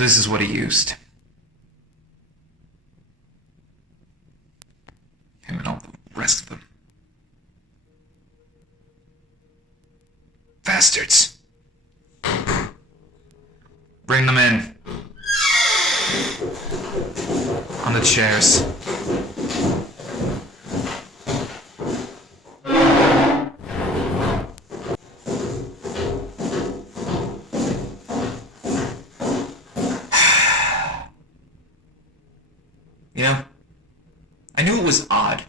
this is what he used. Him and all the rest of them. Bastards. Bring them in. On the chairs. You know, I knew it was odd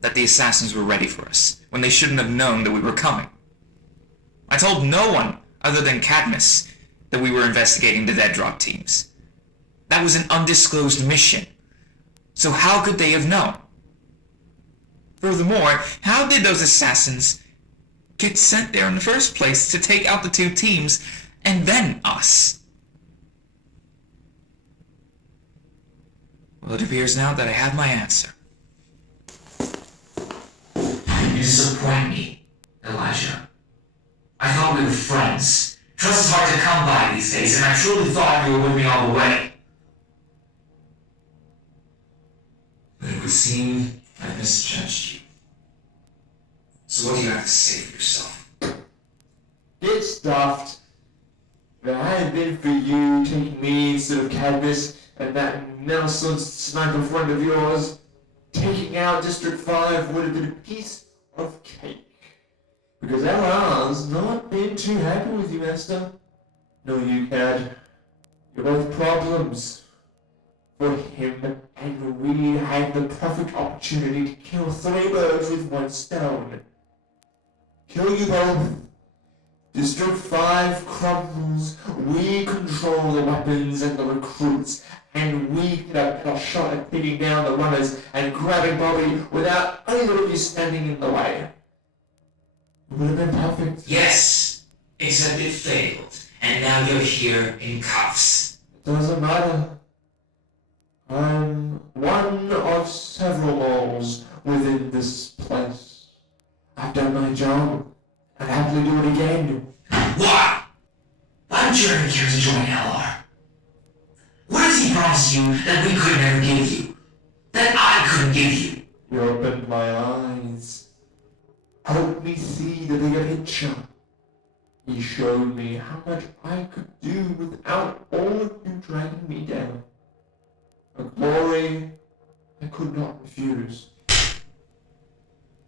that the assassins were ready for us when they shouldn't have known that we were coming. I told no one other than Cadmus that we were investigating the dead drop teams. That was an undisclosed mission. So how could they have known? Furthermore, how did those assassins get sent there in the first place to take out the two teams and then us? Well, it appears now that I have my answer. You disappoint me, Elijah. I thought we were friends. Trust is hard to come by these days, and I truly thought you were with me all the way. But it would seem I misjudged you. So what do you have to say for yourself? Get stuffed. If it hadn't been for you taking me instead of Cadmus and that Nelson sniper friend of yours, taking out District 5 would have been a piece of cake. Because LR's not been too happy with you, Astor. No, you, Cad. You're both problems for him, and we had the perfect opportunity to kill 3 birds with 1 stone. Kill you both. District 5 crumbles. We control the weapons and the recruits, and we get a better shot at pinning down the runners and grabbing Bobby without either of you standing in the way. It would have been perfect. Yes, except it failed, and now you're here in cuffs. It doesn't matter. I'm one of several moles within this place. I've done my job. I'd happily do it again. Why? Why don't you ever care to join LR? What does he promise you that we could never give you? That I couldn't give you? You opened my eyes. Helped me see the bigger picture. He showed me how much I could do without all of you dragging me down. A glory I could not refuse.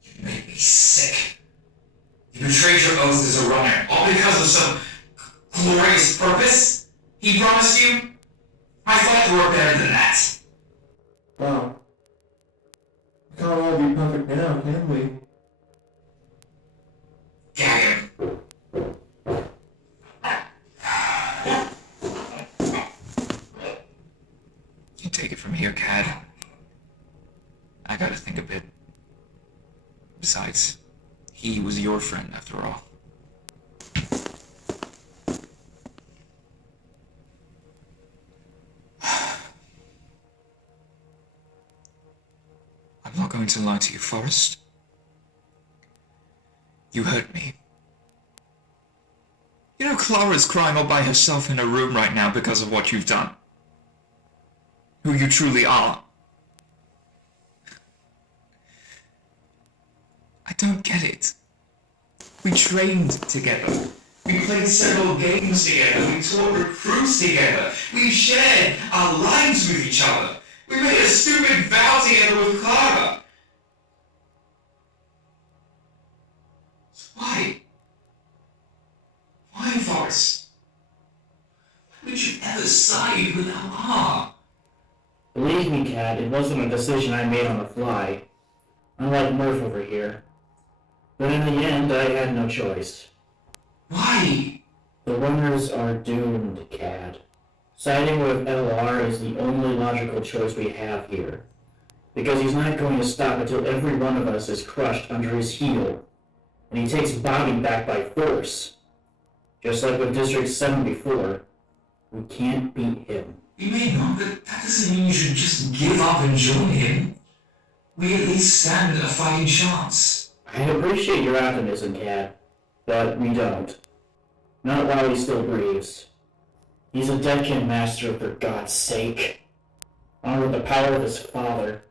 You make me sick. You betrayed your oath as a runner, all because of some glorious purpose he promised you? I thought you were better than that. Wow. We can't all be perfect now, can we? Gag him. You take it from here, Cad. I gotta think a bit. Besides, he was your friend after all. I'm not going to lie to you, Forrest. You hurt me. You know, Clara's crying all by herself in her room right now because of what you've done. Who you truly are. I don't get it. We trained together. We played several games together. We taught recruits together. We shared our lives with each other. We made a stupid vow together with Clara. Why? Why, Forrest? Why did you ever side with Allah? Believe me, Cat, it wasn't a decision I made on the fly. Unlike Murph over here. But in the end, I had no choice. Why? The runners are doomed, Cat. Siding with LR is the only logical choice we have here. Because he's not going to stop until every one of us is crushed under his heel. And he takes Bobby back by force. Just like with District 7 before, we can't beat him. You may not, but that doesn't mean you should just give up and join him. We at least stand a fighting chance. I appreciate your optimism, Cat, but we don't. Not while he still breathes. He's a Deadkin master, for God's sake. Armed with the power of his father.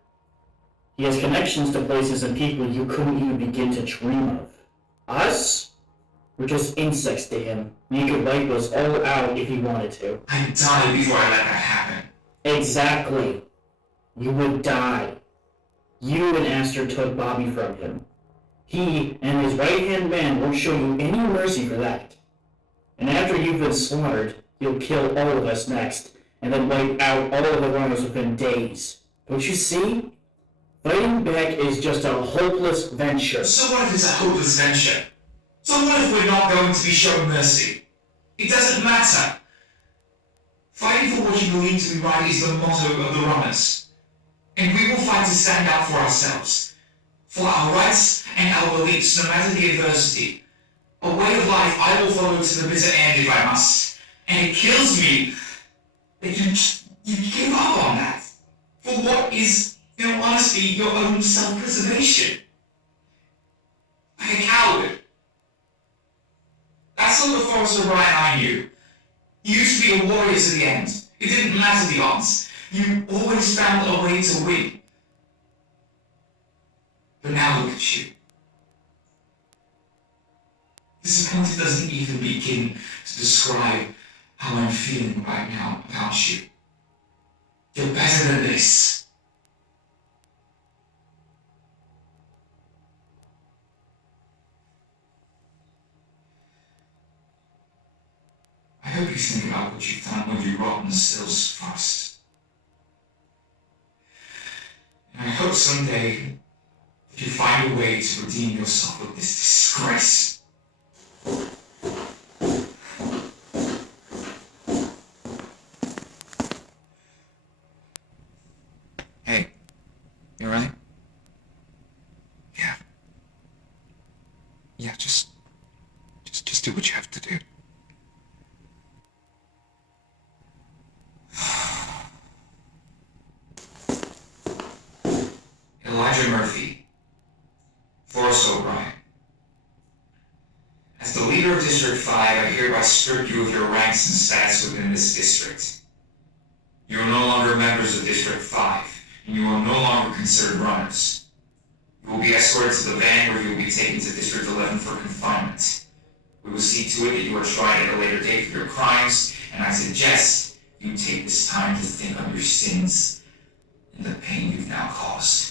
He has connections to places and people you couldn't even begin to dream of. Us? We're just insects to him. He could wipe us all out if he wanted to. I'd die before I let that happen. Exactly. You would die. You and Astor took Bobby from him. He and his right-hand man won't show you any mercy for that. And after you've been slaughtered, he'll kill all of us next, and then wipe out all of the runners within days. Don't you see? Fighting back is just a hopeless venture. So what if it's a hopeless venture? So what if we're not going to be shown mercy? It doesn't matter. Fighting for what you believe to be right is the motto of the runners. And we will fight to stand out for ourselves. For our rights and our beliefs, no matter the adversity. A way of life I will follow to the bitter end if I must. And it kills me that you give up on that. For what is, in all honesty, your own self-preservation. Like a coward. That's not the Forrester Ryan I knew. You used to be a warrior to the end. It didn't matter the odds. You always found a way to win. But now look at you. Disappointed doesn't even begin to describe how I'm feeling right now about you. You're better than this. I hope you think about what you've done when you rot in the cells first. And I hope someday that you find a way to redeem yourself with this disgrace. Hey, you alright? Yeah. Yeah, just do what you have to do. Elijah Murphy, Forrest O'Brien. As the leader of District 5, I hereby strip you of your ranks and stats within this district. You are no longer members of District 5, and you are no longer considered runners. You will be escorted to the van where you will be taken to District 11 for confinement. We will see to it that you are tried at a later date for your crimes, and I suggest you take this time to think of your sins and the pain you've now caused.